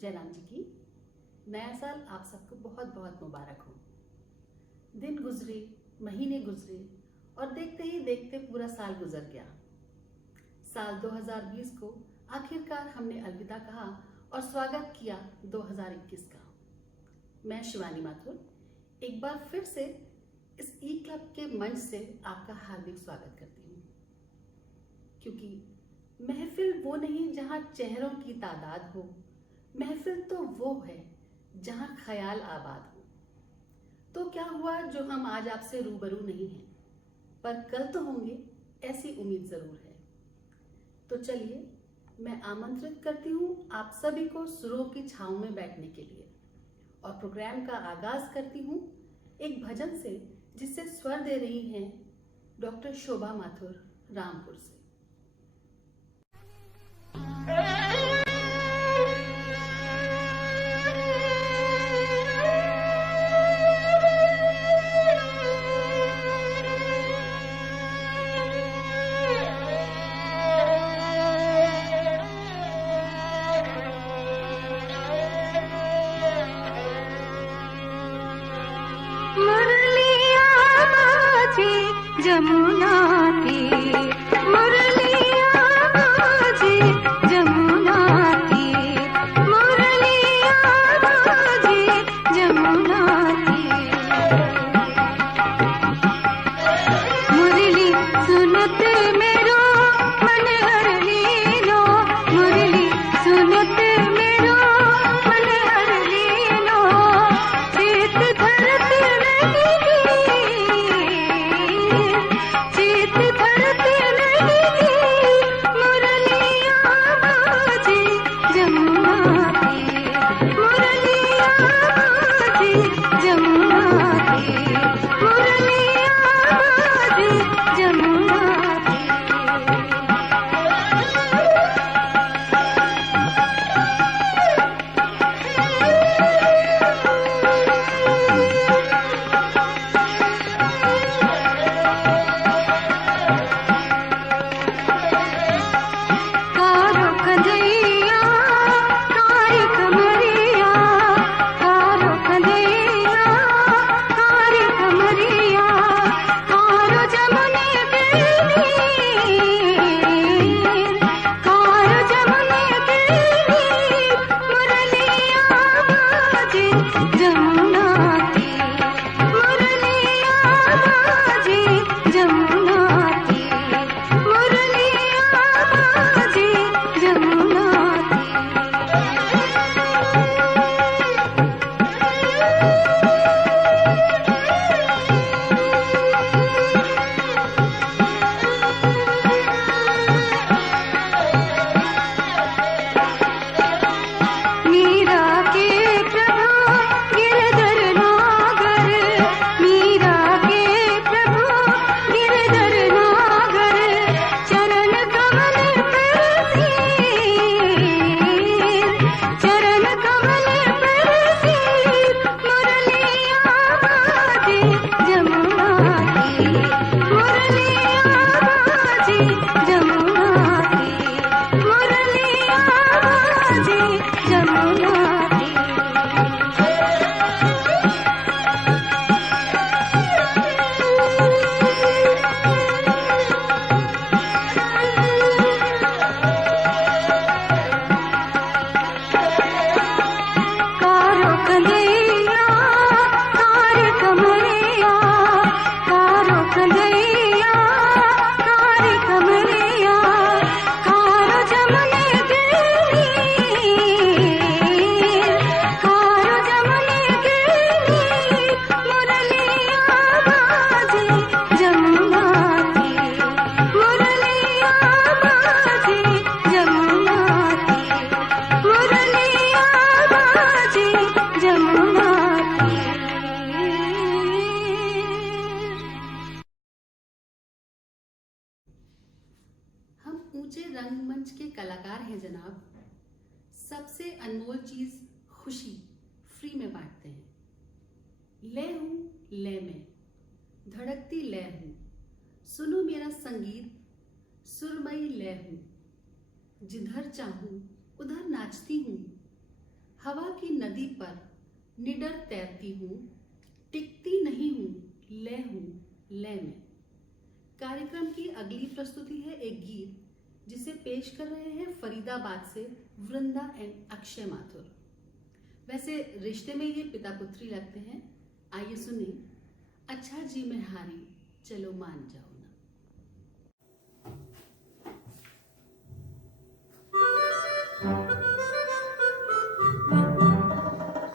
जयराम जी की नया साल आप सबको बहुत बहुत मुबारक हो। दिन गुजरे, महीने गुजरे और देखते ही देखते पूरा साल गुजर गया। साल 2020 को आखिरकार हमने अलविदा कहा और स्वागत किया 2021 का। मैं शिवानी माथुर एक बार फिर से इस ई क्लब के मंच से आपका हार्दिक स्वागत करती हूँ, क्योंकि महफिल वो नहीं जहाँ चेहरों की तादाद हो, महफिल तो वो है जहाँ ख्याल आबाद हो। तो क्या हुआ जो हम आज आपसे रूबरू नहीं हैं, पर कल तो होंगे, ऐसी उम्मीद जरूर है। तो चलिए मैं आमंत्रित करती हूँ आप सभी को सुरों की छांव में बैठने के लिए और प्रोग्राम का आगाज करती हूँ एक भजन से, जिससे स्वर दे रही हैं डॉक्टर शोभा माथुर रामपुर से। जमुना की मुरलिया बाजे, जमुना की मुरलिया बाजे, जमुना की मुरली सुनत मेरो मन हर लीनो, मुरली सुनत मेरो मन हर लीनो, चित धरत नहीं रंगमंच के कलाकार हैं जनाब। सबसे अनमोल चीज खुशी फ्री में बांटते हैं। लय हूं लय में, धड़कती लय हूं, सुनो मेरा संगीत, सुरमई लय हूं, जिधर चाहूं उधर नाचती हूं, हवा की नदी पर निडर तैरती हूँ, टिकती नहीं हूँ, लय में। कार्यक्रम की अगली प्रस्तुति है एक गीत जिसे पेश कर रहे हैं फरीदाबाद से वृंदा एंड अक्षय माथुर। वैसे रिश्ते में ये पिता पुत्री लगते हैं। आइए सुनिए, अच्छा जी मैं हारी चलो मान जाओ ना।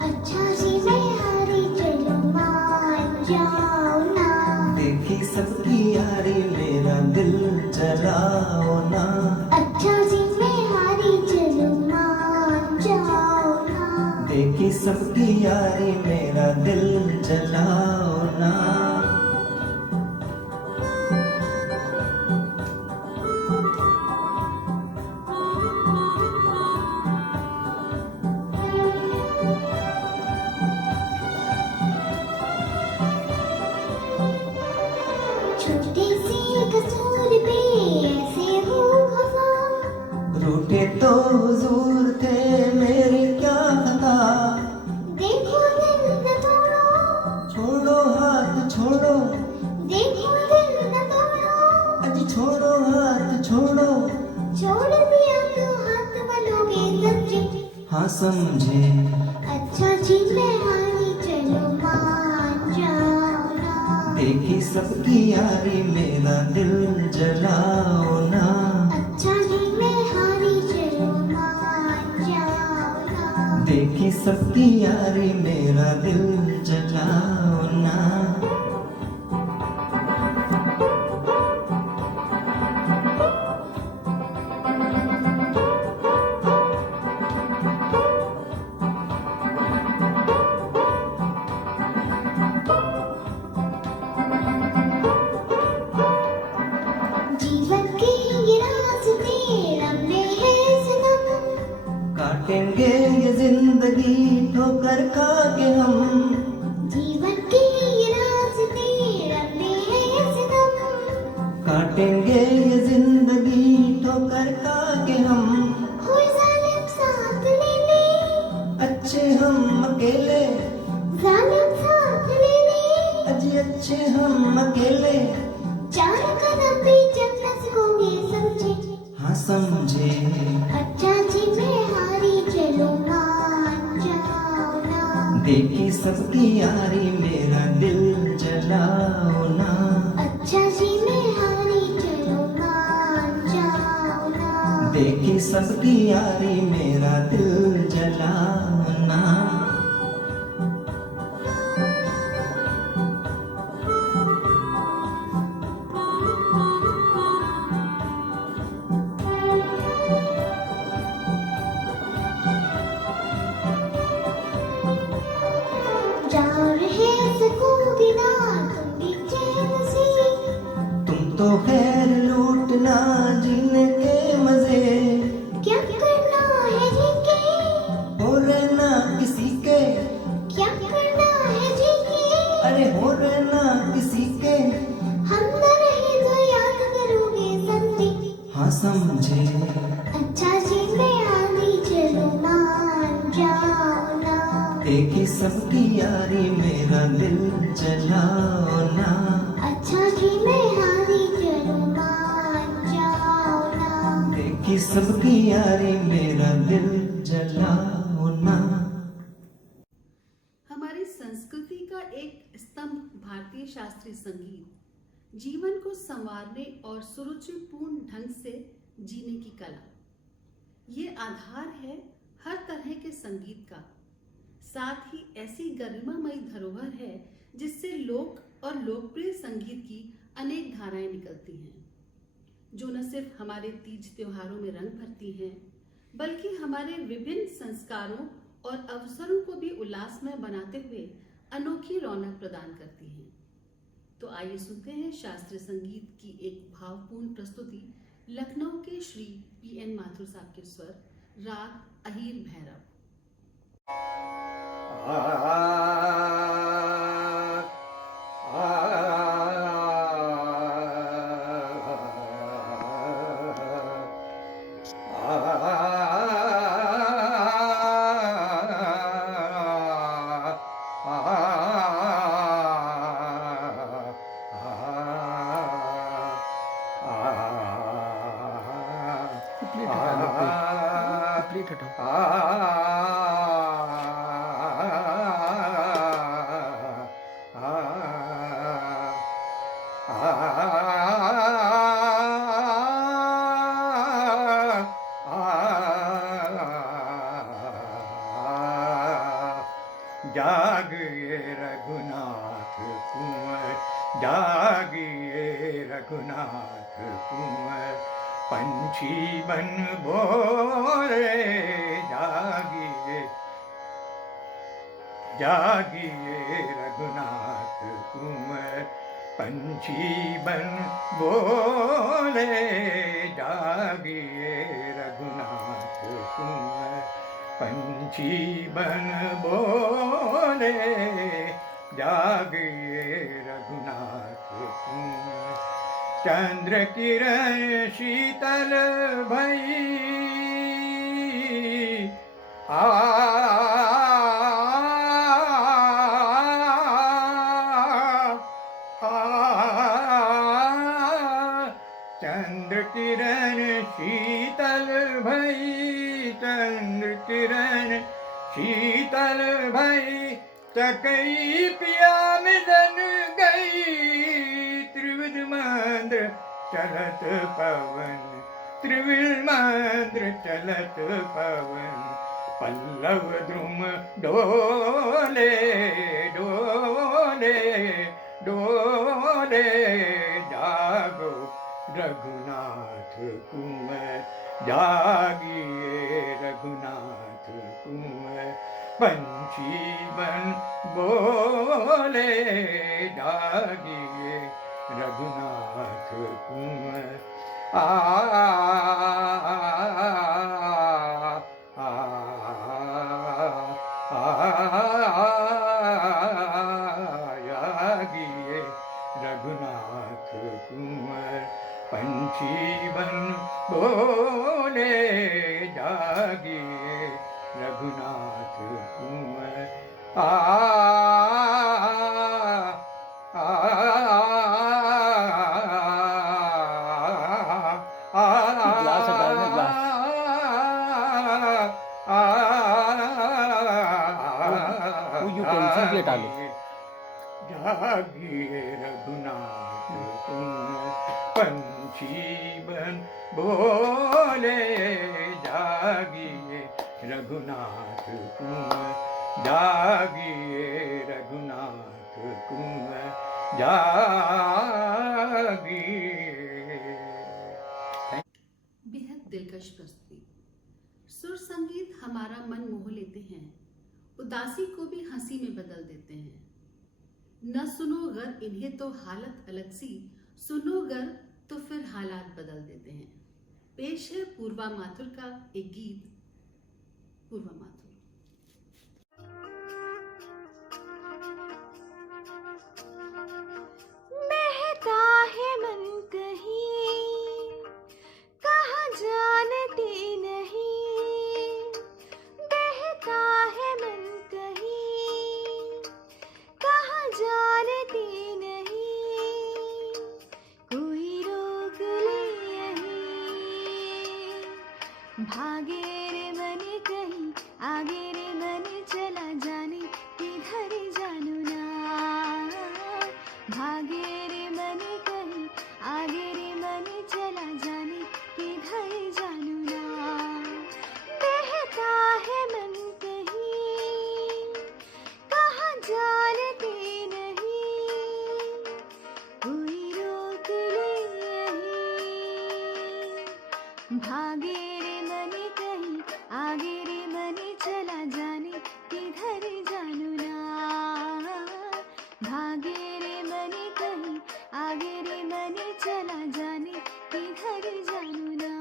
अच्छा जी मैं हारी चलो मान जाओ ना। देखी सबकी यारी मेरा दिल जलाओ ना। अच्छा जी मैं हारी चलो मान जाओ ना। देखी सबकी यारी मेरा दिल जलाओ ना। छोटे से कसूर पे ऐसे हो खफा। रूठे तो हुजूर थे मेरी क्या खता। देखो दिल न तोड़ो, छोड़ो हाथ छोड़ो, देखो दिल न तोड़ो। अजी छोड़ो हाथ छोड़ो। छोड़ दिया तो हाथ बनोगे समझे। हाँ समझे। अच्छा जी मैं हारी चलो मान जाओ ना। देखी सबकी यारी मेरा दिल जलाओ ना। अच्छा जी मैं हारी चलो मान जाओ ना। देखी सबकी यारी मेरा दिल जलाओ ना। जीवन के ये रास्ते लंबे हैं सनम। काटेंगे ये जिंदगी ठोकर खा के हम। जीवन के ये रास्ते लंबे हैं सनम। काटेंगे ये जिंदगी ठोकर खा के हम। हो जालिम साथ ले ले, अच्छे हम अकेले, जालिम साथ ले ले। अजी अच्छे हम अकेले। चार कदम भी चल न सकोगे समझे। हाँ समझे। अच्छा जी मैं हारी चलो मान जाओ ना। देखी सबकी यारी मेरा दिल जलाओ ना। अच्छा जी मैं हारी चलो मान जाओ ना। देखी सबकी यारी मेरा दिल जलाओ ना। जाओ रहे सकूं बिना तुम भी चैन से। तुम तो खैर लूटना जीने के मजे। क्या करना है जी के, हो रहना किसी के, क्या करना है जी के। अरे हो रहना किसी के। हम न रहे तो याद करोगे समझे। हाँ समझे। अच्छा जी मैं हारी चलो मान जाओ ना। देखी सबकी यारी मेरा दिल जलाओ ना। अच्छा जी मैं हारी चलो मान जाओ ना। देखी सबकी यारी मेरा दिल जलाओ ना। हमारी संस्कृति का एक स्तंभ भारतीय शास्त्रीय संगीत जीवन को संवारने और सुरुचिपूर्ण ढंग से जीने की कला। ये आधार है हर तरह के संगीत का। साथ ही ऐसी गरिमामयी धरोहर है जिससे लोक और लोकप्रिय संगीत की अनेक धाराएं निकलती हैं, जो न सिर्फ हमारे तीज त्योहारों में रंग भरती हैं, बल्कि हमारे विभिन्न संस्कारों और अवसरों को भी उल्लासमय बनाते हुए अनोखी रौनक प्रदान करती हैं। तो आइए सुनते हैं शास्त्रीय संगीत की एक भावपूर्ण प्रस्तुति लखनऊ के श्री पीएन माथुर साहब के स्वर, राग अहीर भैरव। प्लेट हटा लो, प्लेट हटाओ। जागिए रघुनाथ कुंवर, जागिए रघुनाथ कुंवर, पंछी बन बोले जागिए, जागिए रघुनाथ कुंवर, पंछी बन बोले जागिए रघुनाथ कुंवर, पंछी बन बोले जागिए रघुनाथ कुंवर, चंद्र किरण शीतल भई चंद्र किरण शीतल भई, चंद्र किरण शीतल भई, सकई पिया मिलन गई, त्रिविध मंद्र चलत पवन, त्रिविध मंद्र चलत पवन, पल्लव द्रुम डोले डोले डोले, जागो रघुनाथ कुंवर, जागिए रघुनाथ कुंवर, पंछी बन बोले जागिए रघुनाथ कुंवर, जागिए रघुनाथ कुंवर, पंछी बन बोले जागिए रघुनाथ कुंवर, ग्लास हटा देना, ग्लास। वो यूटेंसिल भी हटा लो। जागिए रघुनाथ कुंवर, पंछी बन बोले जागिए रघुनाथ कुंवर, जागिए रघुनाथ कुंवर, जागिए। बेहद दिलकश प्रस्तुति। सुर संगीत हमारा मन मोह लेते हैं, उदासी को भी हंसी में बदल देते हैं। न सुनो गर इन्हें तो हालत अलग सी, सुनो गर तो फिर हालात बदल देते हैं। पेश है पूर्वा माथुर का एक गीत, पूर्वा माथुर। बहता है मन कहीं, कहाँ जानती नहीं, बहता है मन कहीं, कहाँ जानती नहीं, कोई रोक ले यहीं, भागे रे मन कहीं, आगे रे मन चला जाने किधर जानू ना, भागे रे मन कहीं, आगे रे मन चला जाने किधर जानू ना, बहता है मन कहीं, कहाँ जानते नहीं, कोई रोक ले यहीं, भागे रे मन कहीं, आगे रे मन चला जाने किधर जानू ना, भागे रे मन कहीं, आगे रे मन चला जाने किधर जानू ना।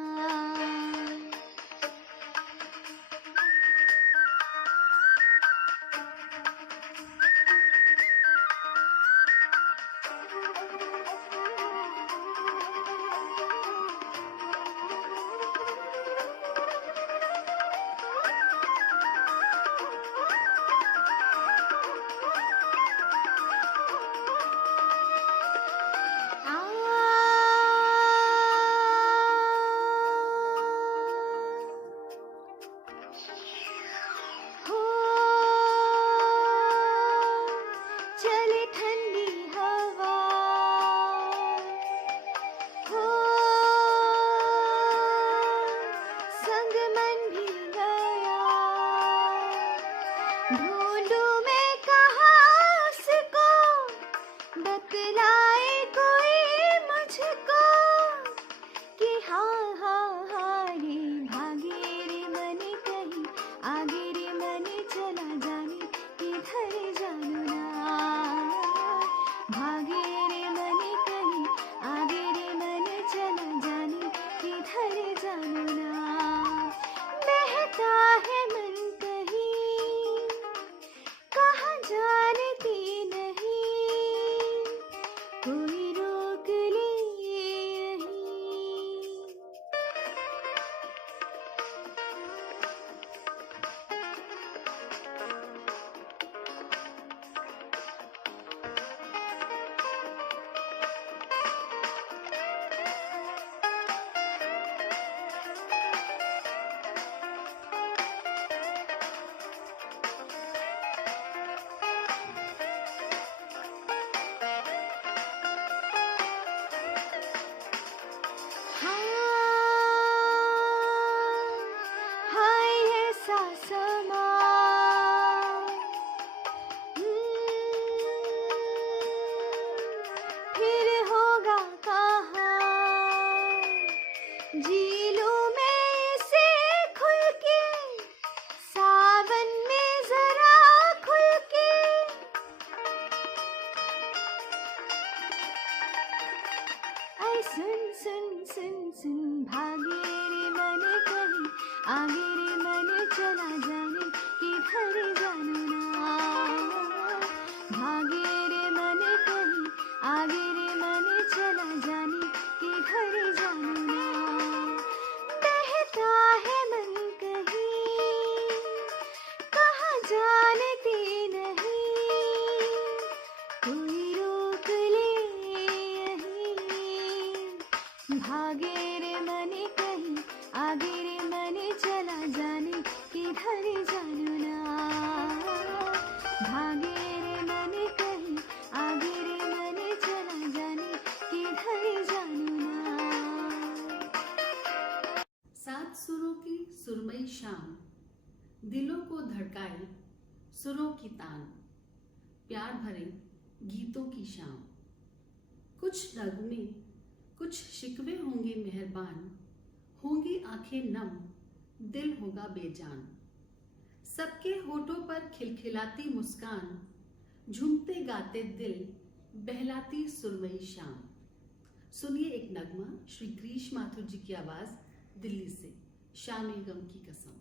आगे रे मन चला जाने किधर जानू ना भागे रे मन कहीं आगे रे मन चला जाने किधर जानू ना बहता है मन कहीं कहाँ जानते नहीं कोई रोक ले यहीं भागे रे मन कहीं आगे रे मन चला जाने किधर जानू ना भागे रे मन कहीं आगे रे मन चला जाने किधर जानू ना सात सुरों की सुरमई शाम दिलों को धड़काए सुरों की तान प्यार भरे गीतों की शाम कुछ नगमे कुछ शिकवे होंगे मेहरबान होंगी आंखें नम दिल होगा बेजान सबके होठों पर खिलखिलाती मुस्कान झूमते गाते दिल बहलाती सुरमई शाम। सुनिए एक नगमा श्री ग्रीश माथुर जी की आवाज दिल्ली से, शाम गम की कसम।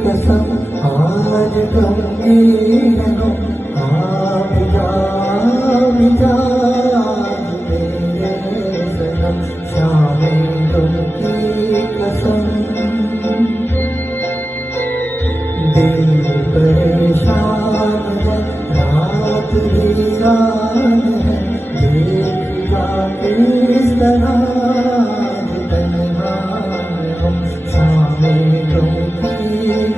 कसम आज गम की है आप जा मेरे सनम शाम गम की कसम दिल परेशान है रात वीरान है देखा किस तरह तन्हा हम शाम गम की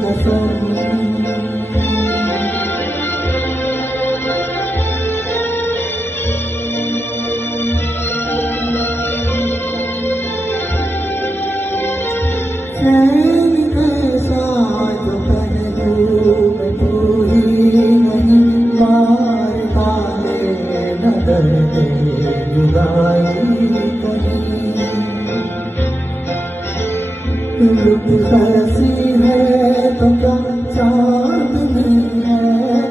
कसम चैन कैसा तो पहलू में तू ही नहीं मार डाले नजर दे जुदाई कहीं लुत्फ हंसी है तो क्या चांदनी है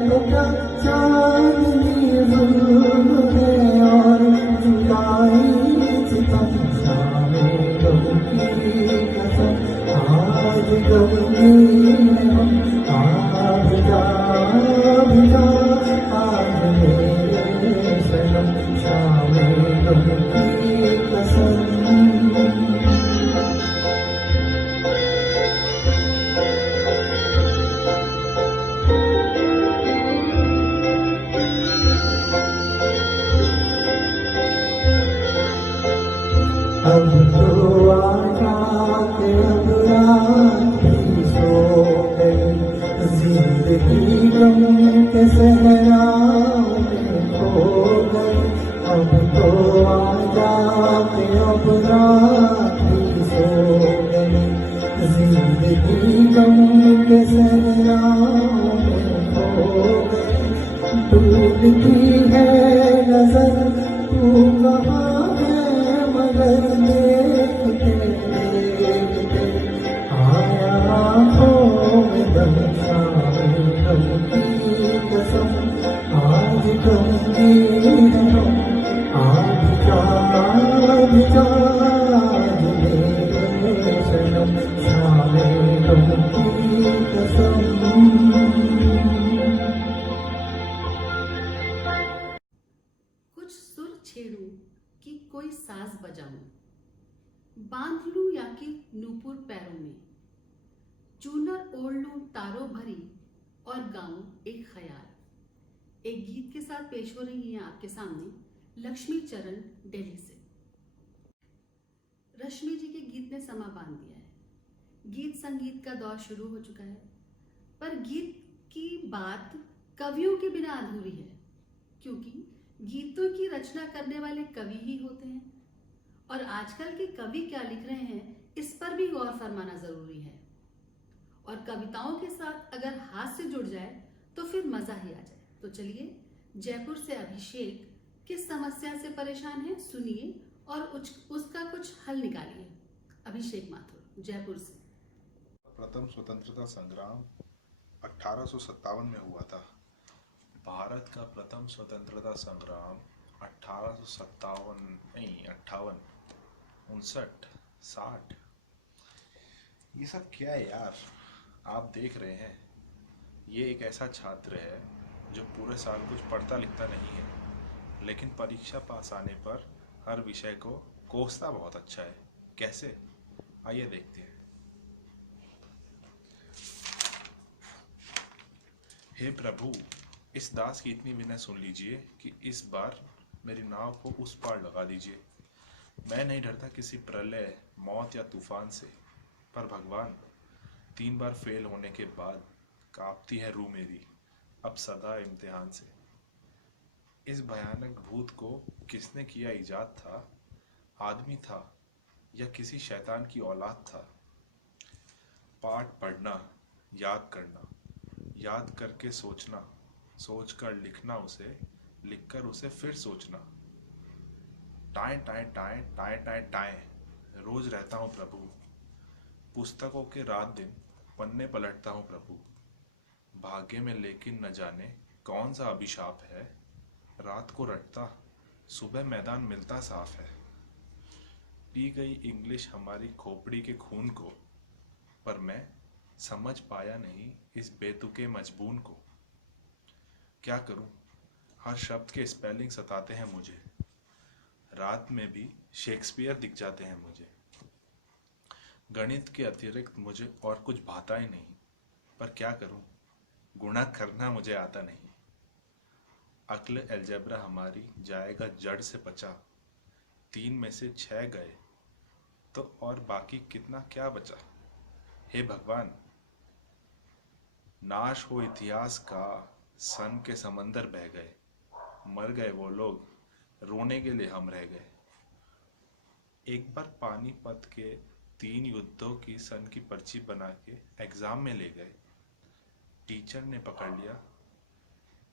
तो क्या चांदनी जुल्म है और जुदाई सितम शाम गम की कसम आज गम की है हम आज मेरे सनम शाम गम की कसम अब तो आजा के अब रात भी सो गई जिंदगी गम के सहराओं में खो गई अब तो आजा के अब रात भी सो गई जिंदगी गम के सहराओं में खो गई टूटती है नजर तू कहाँ मगर देखते देखते आया आँखों में दम शाम गम की कसम आज गम की है हम आज जा मेरे सनम शाम गम की कसम। कुछ सुर छेड़ूं कि कोई साज बजाऊं बांध लूं या कि नूपुर पैरों में चूनर ओढ़ लूं तारों भरी और गाऊं एक ख्याल। एक गीत के साथ पेश हो रही हैं आपके सामने लक्ष्मी चरण दिल्ली से। रश्मि जी के गीत ने समा बांध दिया है। गीत संगीत का दौर शुरू हो चुका है, पर गीत की बात कवियों के बिना अधूरी है, क्योंकि गीतों की रचना करने वाले कवि ही होते हैं और आजकल के कवि क्या लिख रहे हैं इस पर भी गौर फरमाना जरूरी है। और और कविताओं के साथ अगर हास्य जुड़ जाए तो फिर मजा ही आ जाए। तो चलिए, जयपुर से अभिषेक किस समस्या से परेशान है सुनिए और उसका कुछ हल निकालिए। अभिषेक माथुर, जयपुर से। प्रथम स्वतंत्रता संग्राम 1857 में हुआ था। भारत का प्रथम स्वतंत्रता संग्राम 1857 नहीं 58 59 60। ये सब क्या है यार? आप देख रहे हैं, ये एक ऐसा छात्र है जो पूरे साल कुछ पढ़ता लिखता नहीं है, लेकिन परीक्षा पास आने पर हर विषय को कोसता बहुत अच्छा है। कैसे? आइए देखते हैं। हे प्रभु, इस दास की इतनी विनय सुन लीजिए कि इस बार मेरी नाव को उस पार लगा दीजिए। मैं नहीं डरता किसी प्रलय, मौत या तूफान से, पर भगवान 3 बार फेल होने के बाद कांपती है रूह मेरी अब सदा इम्तिहान से। इस भयानक भूत को किसने किया इजाद था? आदमी था या किसी शैतान की औलाद था? पाठ पढ़ना, याद करना, याद करके सोचना, सोच कर लिखना, उसे लिखकर उसे फिर सोचना। टाएं टाएं टाएं टाएं टाएं टाएं रोज रहता हूँ प्रभु, पुस्तकों के रात दिन पन्ने पलटता हूँ प्रभु। भाग्य में लेकिन न जाने कौन सा अभिशाप है, रात को रटता सुबह मैदान मिलता साफ है। पी गई इंग्लिश हमारी खोपड़ी के खून को, पर मैं समझ पाया नहीं इस बेतुके मजबून को। क्या करूं, हर शब्द के स्पेलिंग सताते हैं मुझे, रात में भी शेक्सपियर दिख जाते हैं मुझे। गणित के अतिरिक्त मुझे और कुछ भाता ही नहीं, पर क्या करूं, गुणा करना मुझे आता नहीं। अक्ल अलजेब्रा हमारी जाएगा जड़ से पचा, 3 में से 6 गए तो और बाकी कितना क्या बचा। हे भगवान, नाश हो इतिहास का, सन के समंदर बह गए, मर गए वो लोग, रोने के लिए हम रह गए। एक बार पानीपत के 3 युद्धों की सन की पर्ची बना के एग्जाम में ले गए। टीचर ने पकड़ लिया,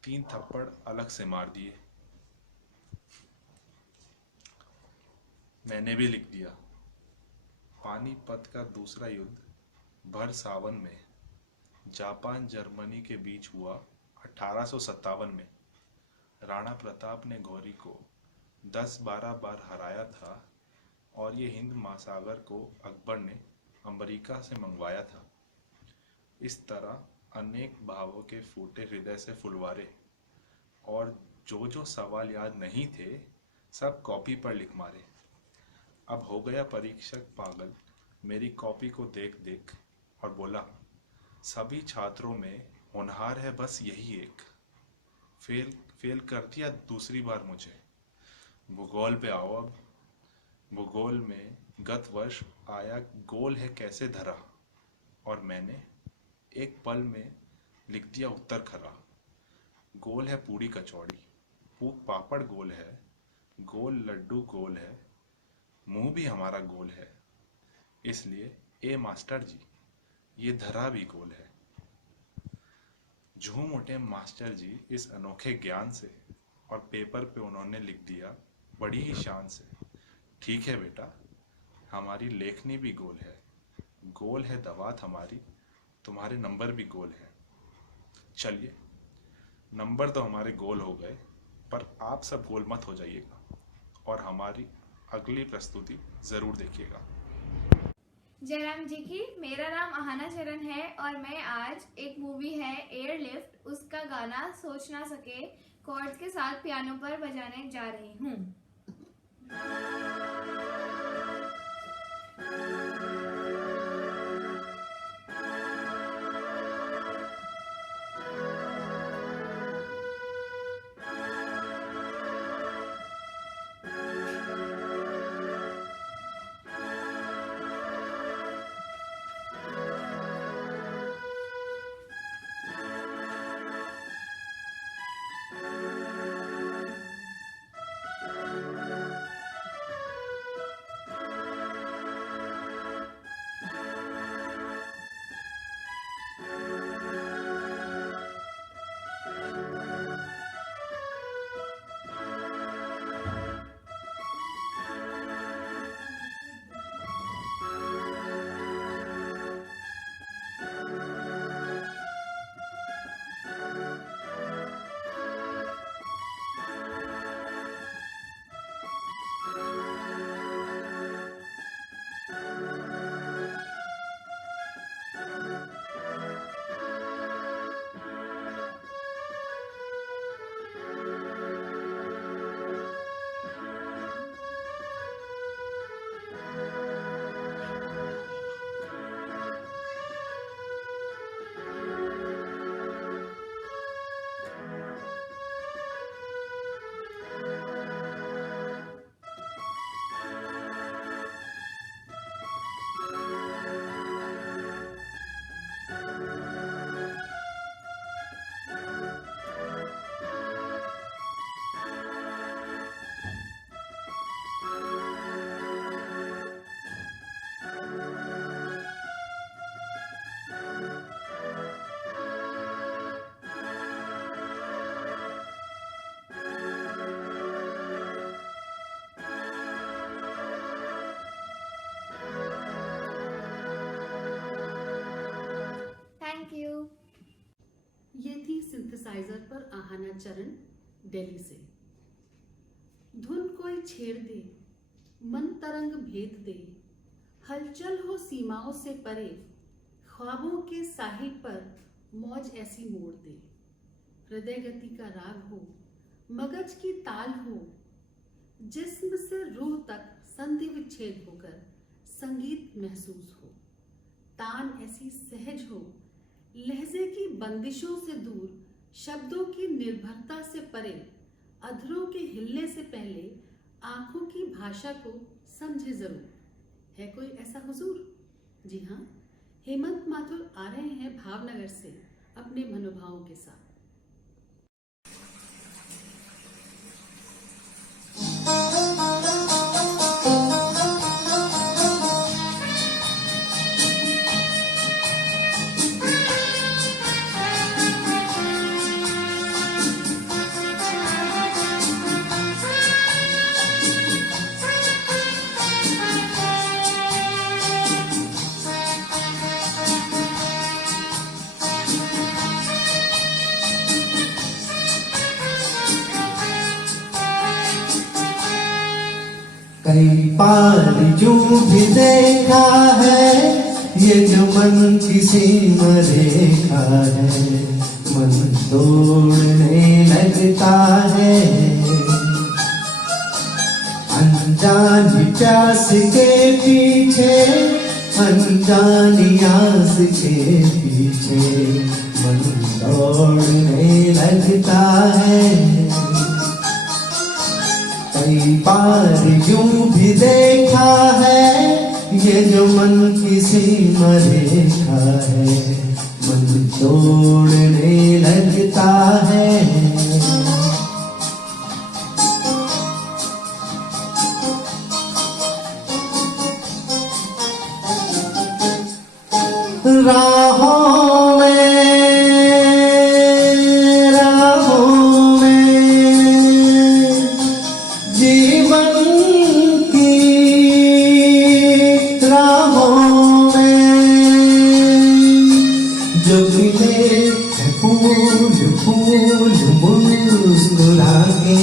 3 थप्पड़ अलग से मार दिए। मैंने भी लिख दिया, पानीपत का दूसरा युद्ध भर सावन में जापान जर्मनी के बीच हुआ 1857 में। राणा प्रताप ने घोरी को 10-12 बार हराया था और ये हिंद महासागर को अकबर ने अमेरिका से मंगवाया था। इस तरह अनेक भावों के फूटे हृदय से फुलवारे, और जो जो सवाल याद नहीं थे सब कॉपी पर लिख मारे। अब हो गया परीक्षक पागल मेरी कॉपी को देख देख और बोला, सभी छात्रों में होनहार है बस यही एक, फेल कर दिया दूसरी बार मुझे। भूगोल पे आओ अब। भूगोल में गत वर्ष आया गोल है कैसे धरा, और मैंने एक पल में लिख दिया उत्तर खरा। गोल है पूरी कचौड़ी, पूक पापड़ गोल है, गोल लड्डू गोल है, मुंह भी हमारा गोल है, इसलिए ए मास्टर जी ये धरा भी गोल है। झूम उठे मास्टर जी इस अनोखे ज्ञान से, और पेपर पे उन्होंने लिख दिया बड़ी ही शान से, ठीक है बेटा हमारी लेखनी भी गोल है, गोल है दवात हमारी, तुम्हारे नंबर भी गोल है। चलिए, नंबर तो हमारे गोल हो गए, पर आप सब गोल मत हो जाइएगा और हमारी अगली प्रस्तुति ज़रूर देखिएगा। जयराम जी की, मेरा नाम आहाना चरण है और मैं आज एक मूवी है एयरलिफ्ट, उसका गाना सोच ना सके कॉर्ड्स के साथ पियानो पर बजाने जा रही हूँ। सिंथेसाइजर पर आहाना चरण, दिल्ली से। धुन कोई छेड़ दे, मन तरंग भेद दे, हलचल हो सीमाओं से परे, ख्वाबों के साहिल पर मौज ऐसी मोड़ दे। हृदय गति का राग हो, मगज की ताल हो, जिस्म से रूह तक संधि विच्छेद होकर संगीत महसूस हो। तान ऐसी सहज हो, लहजे की बंदिशों से दूर, शब्दों की निर्भरता से परे, अधरों के हिलने से पहले आंखों की भाषा को समझे जरूर। है कोई ऐसा हुजूर? जी हाँ, हेमंत माथुर आ रहे हैं भावनगर से अपने मनोभावों के साथ। कई बार यूं भी देखा है, ये जो मन किसी में रेखा है, मन तोड़ने लगता है। अनजानी प्यास के पीछे, अनजानी आस के पीछे, मन तोड़ने लगता है। कई बार यूं भी देखा है, ये जो मन किसी में रेखा है, मन तोड़ने लगता है। राहों में जीवन की राहों में जो मिले फूल फूल मुस्कुरा के,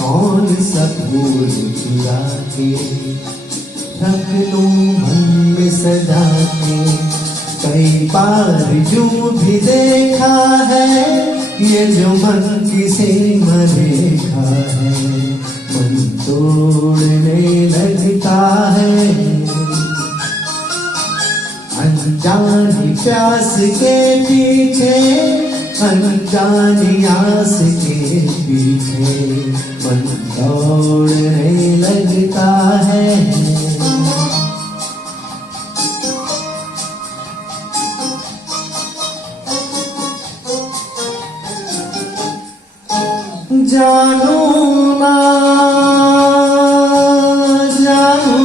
कौन सा फूल चुरा के रख लूं मन में सजा के। कई बार यूं भी देखा है, ये जो मन किसी में रेखा है, मन तोड़ने लगता है। अनजानी प्यास के पीछे, अनजानी आस के पीछे, मन तोड़ने लगता है। जानू ना जानू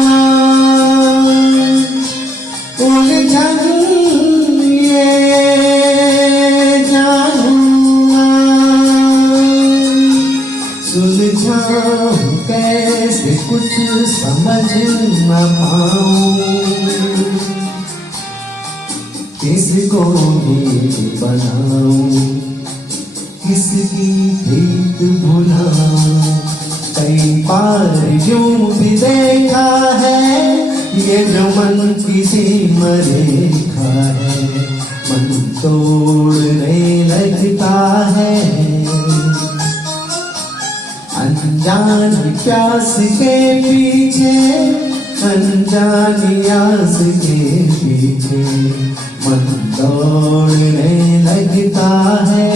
ना उलझन ये जानू ना, सुलझाऊं कैसे कुछ समझ न पाऊं, किसको भी बनाऊं, किसकी प्रीत भुलाऊं। कई बार यूं भी देखा है, ये जो मन किसी में रेखा है, मन तोड़ने लगता है। अनजानी प्यास के पीछे, अनजानी आस के पीछे, मन तोड़ने लगता है।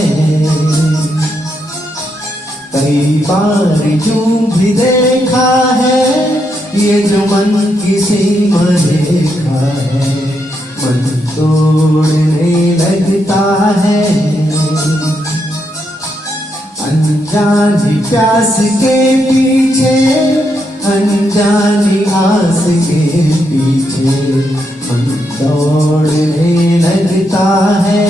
कई बार यूं भी देखा है, ये जो मन किसी में रेखा है, मन तोड़ने लगता है। अनजानी प्यास के पीछे, अनजानी आस के पीछे, मन तोड़ने लगता है।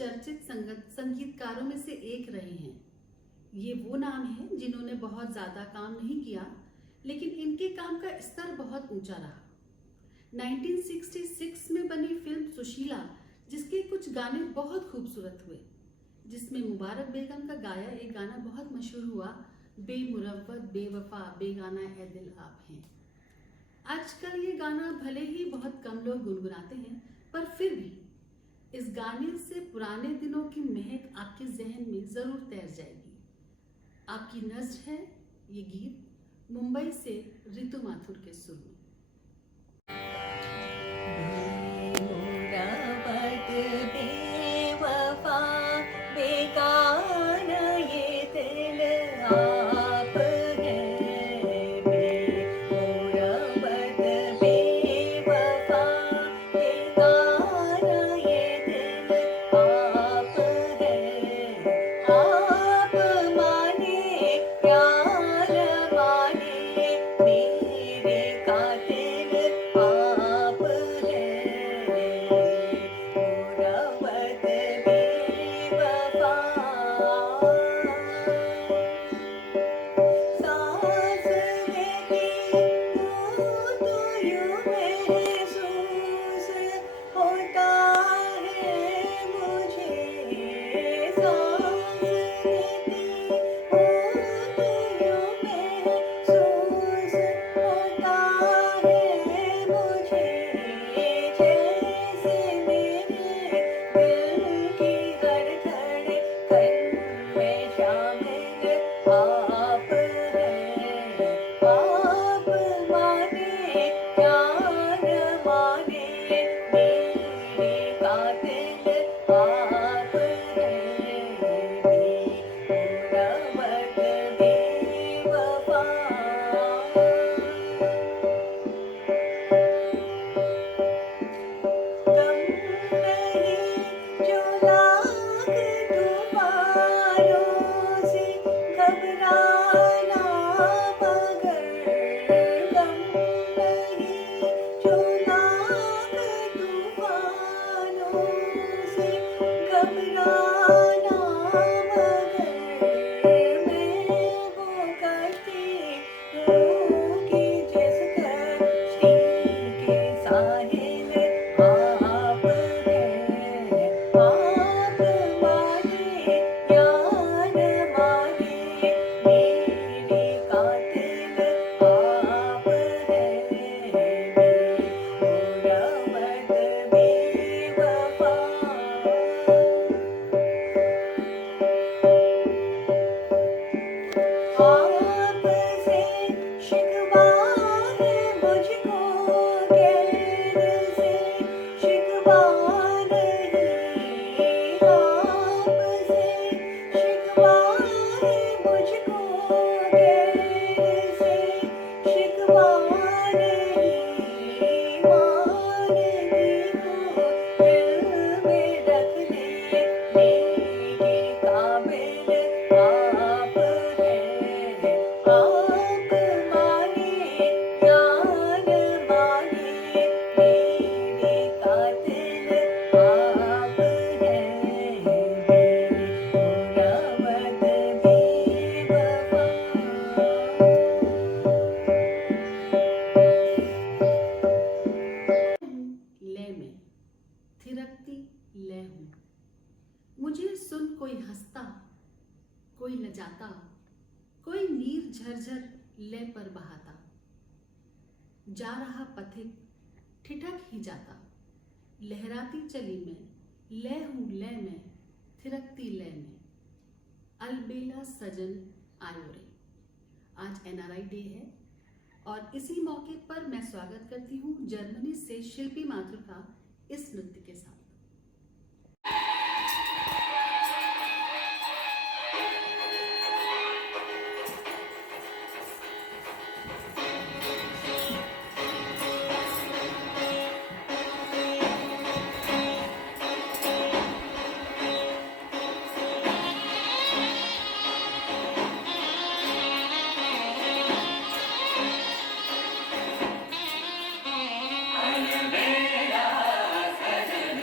चर्चित संगीतकारों में से एक रहे हैं। ये वो नाम हैं जिन्होंने बहुत ज़्यादा काम नहीं किया, लेकिन इनके काम का स्तर बहुत ऊंचा रहा। 1966 में बनी फिल्म सुशीला, जिसके कुछ गाने बहुत खूबसूरत हुए, जिसमें मुबारक बेगम का गाया एक गाना बहुत मशहूर हुआ, बेमुरव्वत बेवफा बेगाना है दिल आप हैं। आजकल ये गाना भले ही बहुत कम लोग गुनगुनाते हैं, पर फिर भी इस गाने से पुराने दिनों की महक आपके जहन में जरूर तैर जाएगी। आपकी नज़्र है ये गीत मुंबई से ऋतु माथुर के सुर में। बेमुरव्वत बेवफा बेगाना ये दिल आप हैं। बेमुरव्वत बेवफा बेगाना ये दिल आप हैं। आप माने या न माने मेरे कातिल आप हैं। मुरव्वत बेवफा सांस लेती हूँ तो यूं महसूस होता है मुझे। सांस लेती हूँ तो यूं महसूस होता है मुझे। जैसे मेरे दिल की हर धड़कन में शामिल आप हैं। आप माने या न माने मेरे कातिल आप हैं। बेमुरव्वत बेवफा गम नहीं जो लाख तूफानों से घबराना, मगर गम नहीं जो लाख तूफानों से घबराना, मगर मैं वो कश्ती हूँ कि जिस कश्ती के साहिल आप हैं। आप माने या न माने मेरे कातिल आप हैं। बेमुरव्वत बेवफा आपसे शिकवा है मुझको, गैर से शिकवा नहीं। आपसे शिकवा है मुझको, गैर से शिकवा नहीं। मानती हूँ दिल में रखने के काबिल आप हैं। आप माने या न माने मेरे कातिल आप हैं। बेमुरव्वत बेवफा लय में थिरकती लय हूँ, मुझे सुन कोई हंसता कोई लजाता, कोई नीर झरझर लय पर बहाता। जा रहा पथिक ठिठक ही जाता, लहराती चली मैं लय हूँ लय में थिरकती लय में। अलबेला सजन आयो रे। आज NRI डे है और इसी मौके पर मैं स्वागत करती हूँ जर्मनी से शिल्पी माथुर का इस नृत्य के साथ। अलबेला सजन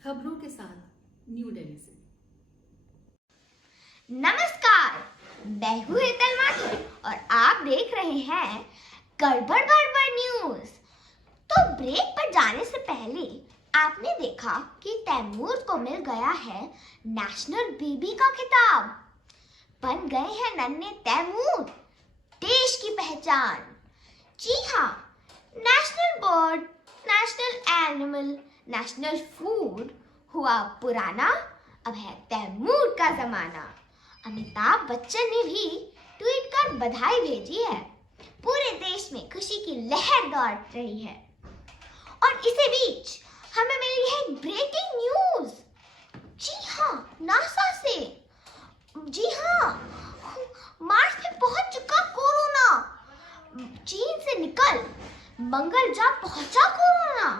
खबरों के साथ न्यू दिल्ली से। नमस्कार, मैं हूँ हेतल माथुर और आप देख रहे हैं गड़बड़ गड़बड़ न्यूज। तो ब्रेक पर जाने से पहले आपने देखा कि तैमूर को मिल गया है नेशनल बेबी का खिताब। बन गए हैं नन्हे तैमूर देश की पहचान। जी हाँ, national bird, national animal, national food हुआ पुराना, अब है तैमूर का जमाना। अमिताभ बच्चन ने भी ट्वीट कर बधाई भेजी है। पूरे देश में खुशी की लहर दौड़ रही है। और इसी बीच हमें मिली है ब्रेकिंग न्यूज। जी हाँ, नासा से। जी हाँ, मार्स पे पहुंच चुका कोरोना। चीन से निकल मंगल जा पहुंचा कोरोना।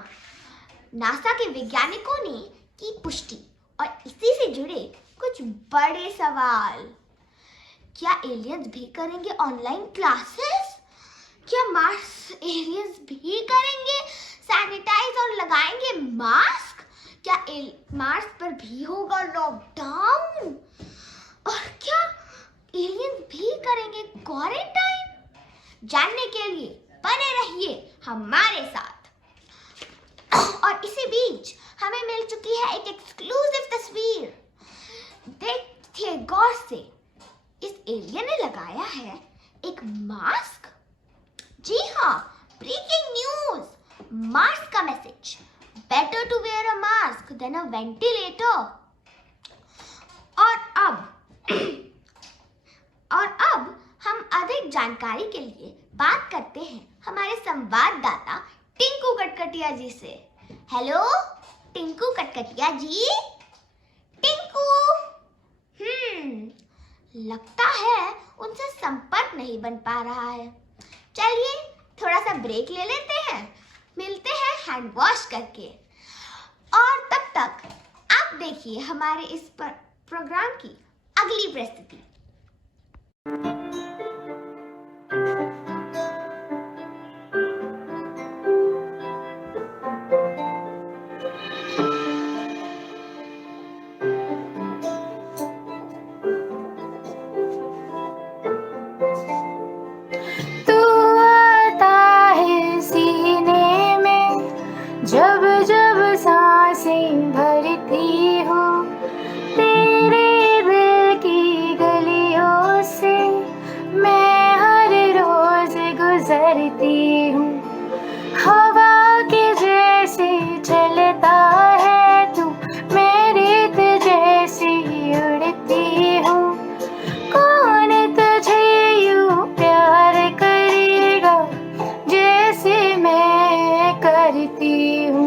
नासा के वैज्ञानिकों ने की पुष्टि और इसी से जुड़े कुछ बड़े सवाल। क्या एलियंस भी करेंगे ऑनलाइन क्लासेस? क्या मार्स एलियंस भी करेंगे सैनिटाइज और लगाएंगे मास्क? क्या मार्स पर भी होगा लॉकडाउन? और क्या एलियंस भी करेंगे क्वारंटाइन? जानने के लिए बने रहिए हमारे साथ। और इसी बीच हमें मिल चुकी है एक एक्सक्लूसिव तस्वीर। देखिए गौर से, इस एलियन ने लगाया है एक मास्क। जी हाँ, ब्रेकिंग न्यूज, मार्स का message, better to wear a mask than a ventilator. और अब हम अधिक जानकारी के लिए बात करते हैं हमारे संवाददाता टिंकू कटकटिया जी से। हेलो टिंकू कटकटिया जी। टिंकू, लगता है उनसे संपर्क नहीं बन पा रहा है। चलिए थोड़ा सा ब्रेक ले लेते हैं, मिलते हैं हैंड वॉश करके। और तब तक आप देखिए हमारे इस प्रोग्राम की अगली प्रस्तुति। जब जब सांसें भरती हो, तेरे दिल की गलियों से मैं हर रोज गुजरती हूँ। हवा के जैसे चलता है तू, मैं रेत जैसी उड़ती हूँ। कौन तुझे यूँ प्यार करेगा जैसे मैं करती हूँ।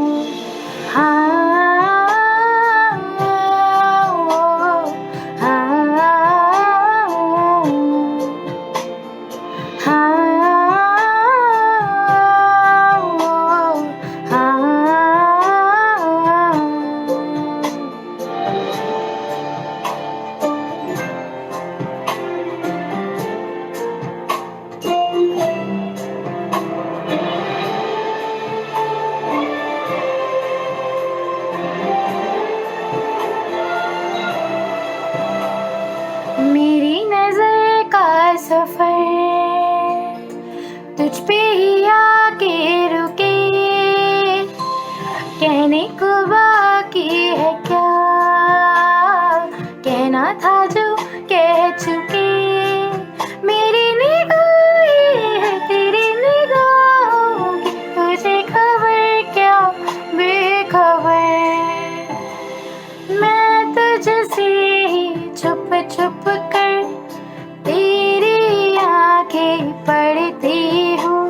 मेरी नजर का सफर तुझ पे ही आके रुके, कहने को बाकी है क्या, कहना था जो कह चुके। मेरी निगाहें है तेरी निगाहों की, तुझे खबर क्या बेखबर। मैं तुझसे ही छुप छुप कर तेरी आंखें पढ़ती हूँ।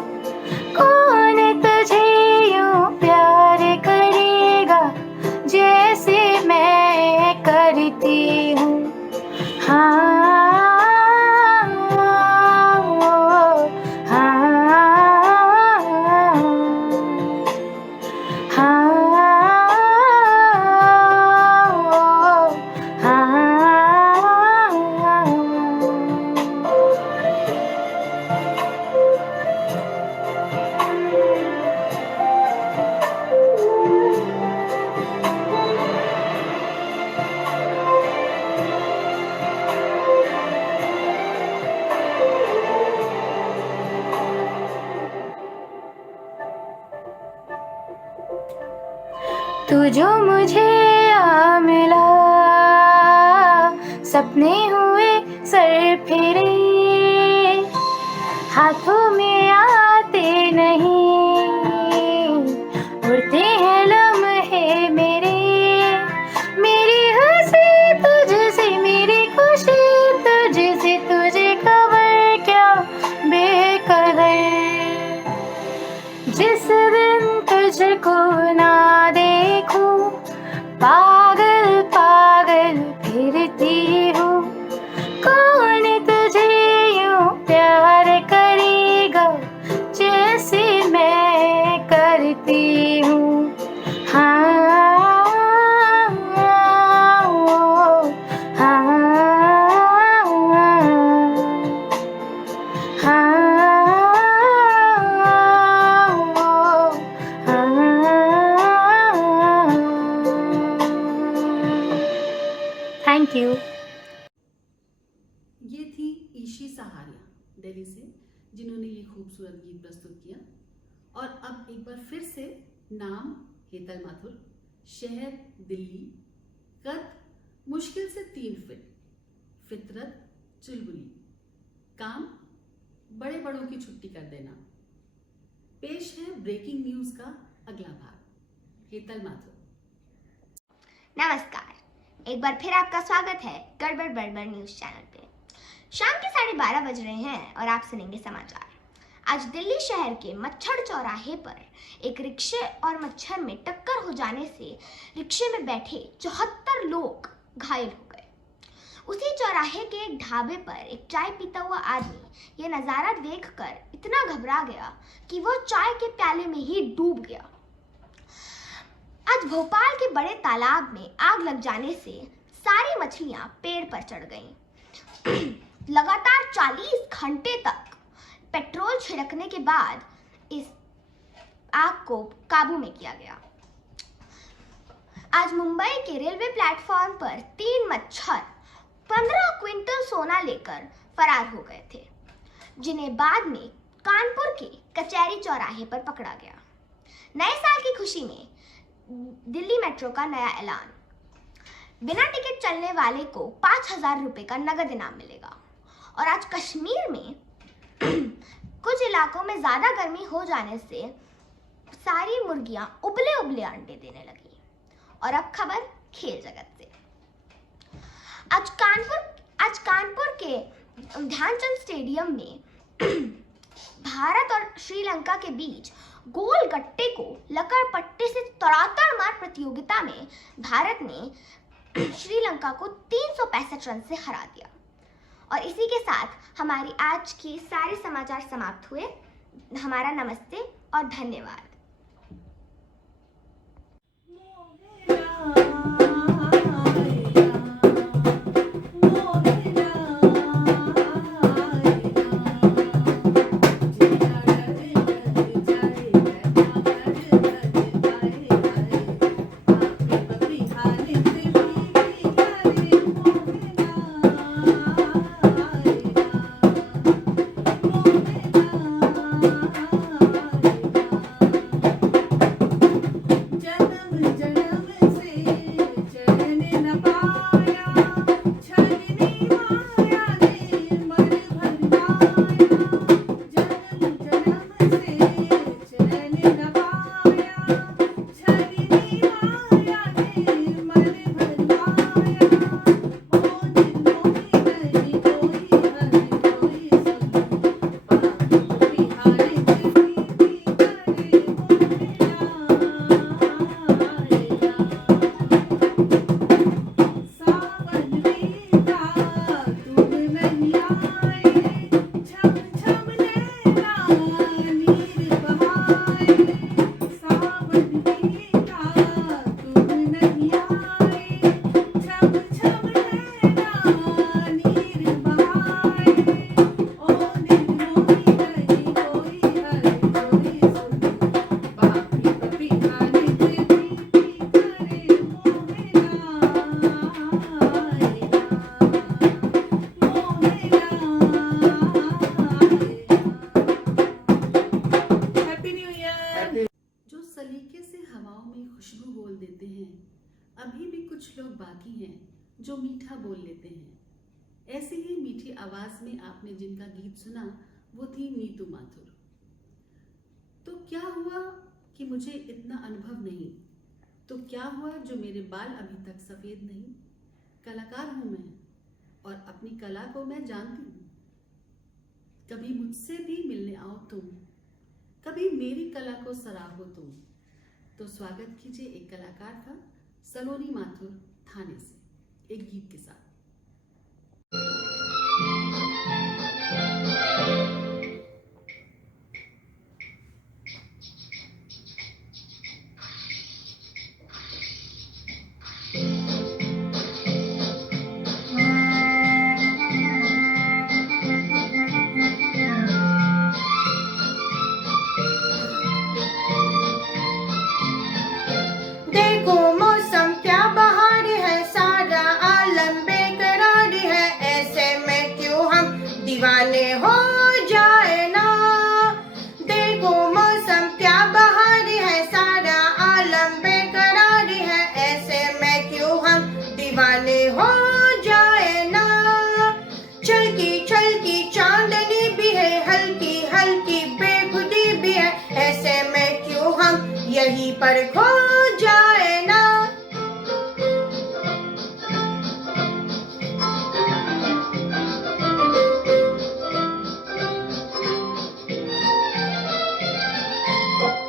तू जो मुझे आ मिला, सपने हुए सर फेरे, हाथों में आते नहीं, उड़ते हैं लम्हे मेरे, मेरी हंसी तुझसे, मेरी खुशी तुझसे, तुझे खबर क्या बेकदर। जिस दिन तुझको ना देखूं, पागल पागल फिरती हूँ। कौन तुझे यूं प्यार करेगा जैसे मैं करती हूँ। हाँ, थैंक यू। ये थी ईशी सहारिया दिल्ली से, जिन्होंने ये खूबसूरत गीत प्रस्तुत किया। और अब एक बार फिर से, नाम हेतल माथुर, शहर दिल्ली, कद मुश्किल से 3 फीट, फितरत चुलबुली, काम बड़े बड़ों की छुट्टी कर देना। पेश है ब्रेकिंग न्यूज का अगला भाग। हेतल माथुर। नमस्कार, एक बार फिर आपका स्वागत है गड़बड़ बड़बड़ न्यूज चैनल पे। शाम के 12:30 बज रहे हैं और आप सुनेंगे समाचार। आज दिल्ली शहर के मच्छर चौराहे पर एक रिक्शे और मच्छर में टक्कर हो जाने से रिक्शे में बैठे 74 लोग घायल हो गए। उसी चौराहे के एक ढाबे पर एक चाय पीता हुआ आदमी ये नज़ारा देखकर इतना घबरा गया कि वो चाय के प्याले में ही डूब गया। आज भोपाल के बड़े तालाब में आग लग जाने से सारी मछलियां पेड़ पर चढ़ गईं। लगातार 40 घंटे तक पेट्रोल छिड़कने के बाद इस आग को काबू में किया गया। आज मुंबई के रेलवे प्लेटफॉर्म पर 3 मच्छर 15 क्विंटल सोना लेकर फरार हो गए थे, जिन्हें बाद में कानपुर के कचहरी चौराहे पर पकड़ा गया। नए साल की खुशी में दिल्ली मेट्रो का नया ऐलान, बिना टिकट चलने वाले को 5,000 रुपए का नगद इनाम मिलेगा। और आज कश्मीर में कुछ इलाकों में ज़्यादा गर्मी हो जाने से सारी मुर्गियां उबले उबले अंडे देने लगी। और अब खबर खेल जगत से। आज कानपुर के ध्यानचंद स्टेडियम में भारत और श्रीलंका के बीच गोल गट्टे को लकड़ पट्टे से तड़ातड़ मार प्रतियोगिता में भारत ने श्रीलंका को 365 रन से हरा दिया। और इसी के साथ हमारी आज की सारे समाचार समाप्त हुए। हमारा नमस्ते और धन्यवाद। लेते हैं, अभी भी कुछ लोग बाकी हैं जो मीठा बोल लेते हैं। ऐसी ही मीठी आवाज में आपने जिनका गीत सुना वो थी नीतू माथुर। तो क्या हुआ कि मुझे इतना अनुभव नहीं, तो क्या हुआ जो मेरे बाल अभी तक सफेद नहीं। कलाकार हूं मैं और अपनी कला को मैं जानती हूँ। कभी मुझसे भी मिलने आओ तुम, कभी मेरी कला को सराहो तुम। तो स्वागत कीजिए एक कलाकार का, सलोनी माथुर थाने से, एक गीत के साथ। देखो मौसम क्या बहार है, सारा आलम बेकरार है, ऐसे में क्यों हम दीवाने हो जाए ना। देखो मौसम क्या बहार है, सारा आलम बेकरार है, ऐसे में क्यों हम दीवाने हो जाए ना। छलकी छलकी चांदनी भी है, हल्की हल्की बेखुदी भी है, ऐसे में क्यों हम यहीं पर खो जाए ना।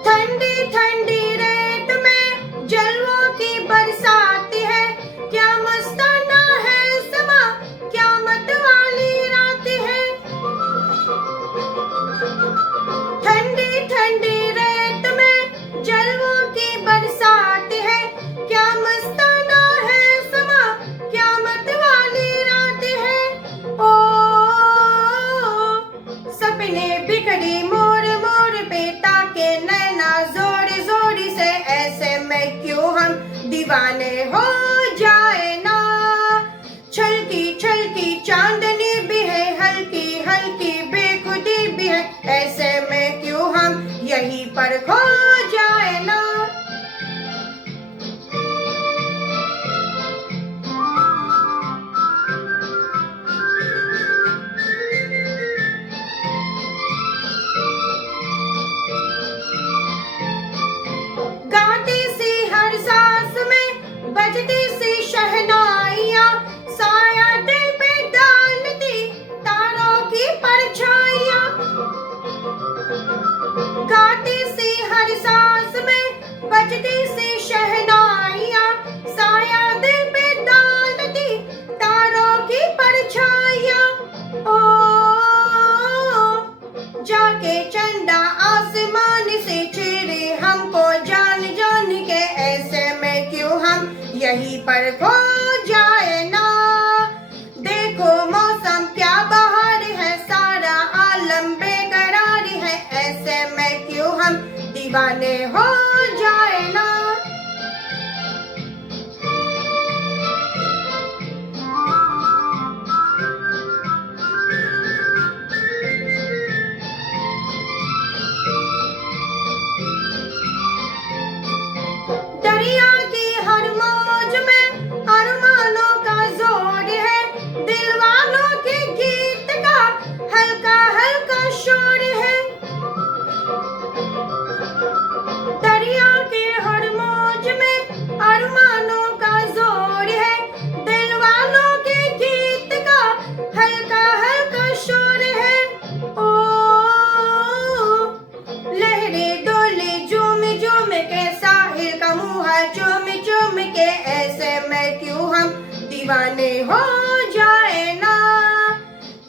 ठंडी ठंडी रेत में जलवों की बरसात है, क्या मस्ताना है समा, क्या मत वाली रात है। ठंडी ठंडी रेत में जलवों की बरसात है, क्या मस्ताना है समा, क्या मत वाली रात है। ओ सपने बिखरी मोर मोर पे ताके नैना जोर जोर से, ऐसे में क्यों हम दीवाने हो जाए ना। छलकी छलकी चांदनी भी है, हल्की हल्की बेखुदी भी है, ऐसे में क्यों हम यहीं पर खो जाए ना। गाती सी हर सांस में बजती सी शहनाइयाँ, साया दिल पे डालती तारों की परछाइयाँ। गाती सी हर सांस में बजती सी शहनाइयाँ, साया दिल पे डालती तारों की परछाइयाँ। ओ जाके चंदा आसमान से छेड़े हमको जान जान के, ऐसे में क्यों हम यहीं पर खो जाए ना। देखो मौसम क्या बहार है, सारा आलम बेकरार है, ऐसे में क्यों हम दीवाने हो जाए ना। दरिया की हर मौज में अरमानों का जोर है, दिल वालों के गीत का हल्का हल्का शोर है। दरिया के हर मौज में अरमानों का जोर है, दिल वालों के गीत का हल्का हल्का शोर है। ओ लहरे डोले झूम झूम के, साहिल का मुँह चूम चूम के, ऐसे में क्यों हम दीवाने हो जाए ना।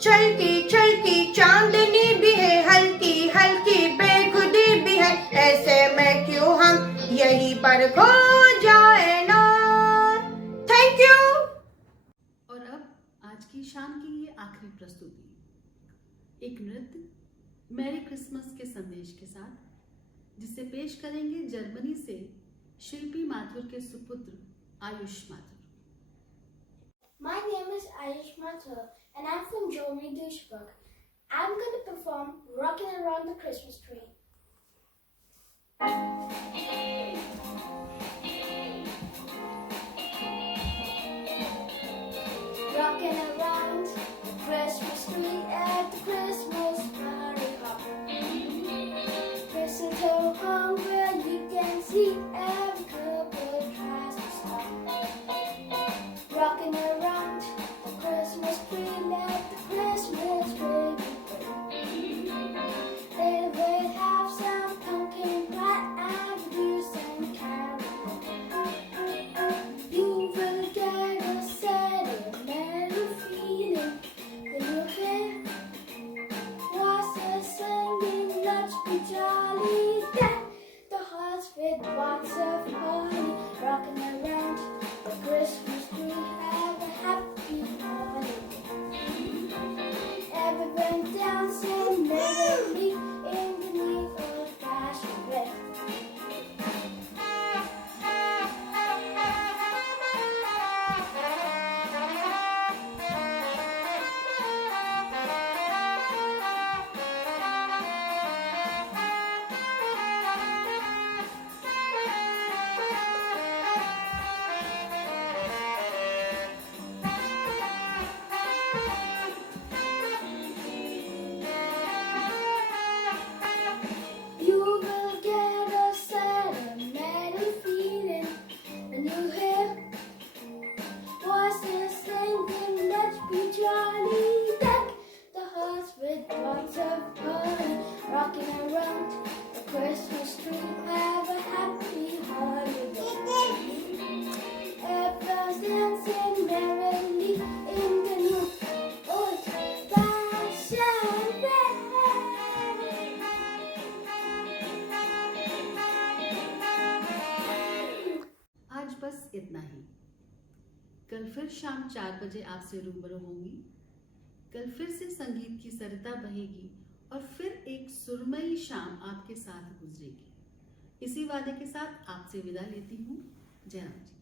छलकी छलकी चांदनी भी है, हल्की हल्की बेखुदी भी है, ऐसे में क्यों हम यहीं पर खो जाए ना। Thank you. और अब आज की शाम की ये आखिरी प्रस्तुति, एक नृत्य मैरी क्रिसमस के संदेश के साथ, जिसे पेश करेंगे जर्मनी से शिल्पी माथुर के सुपुत्र Ayush Mathur. My name is Ayush Mathur and I'm from Germany, Duisburg. I'm going to perform Rockin' Around the Christmas Tree. कल फिर शाम 4 बजे आपसे रूबरू होंगी। कल फिर से संगीत की सरिता बहेगी और फिर एक सुरमई शाम आपके साथ गुजरेगी। इसी वादे के साथ आपसे विदा लेती हूँ। जय राम जी।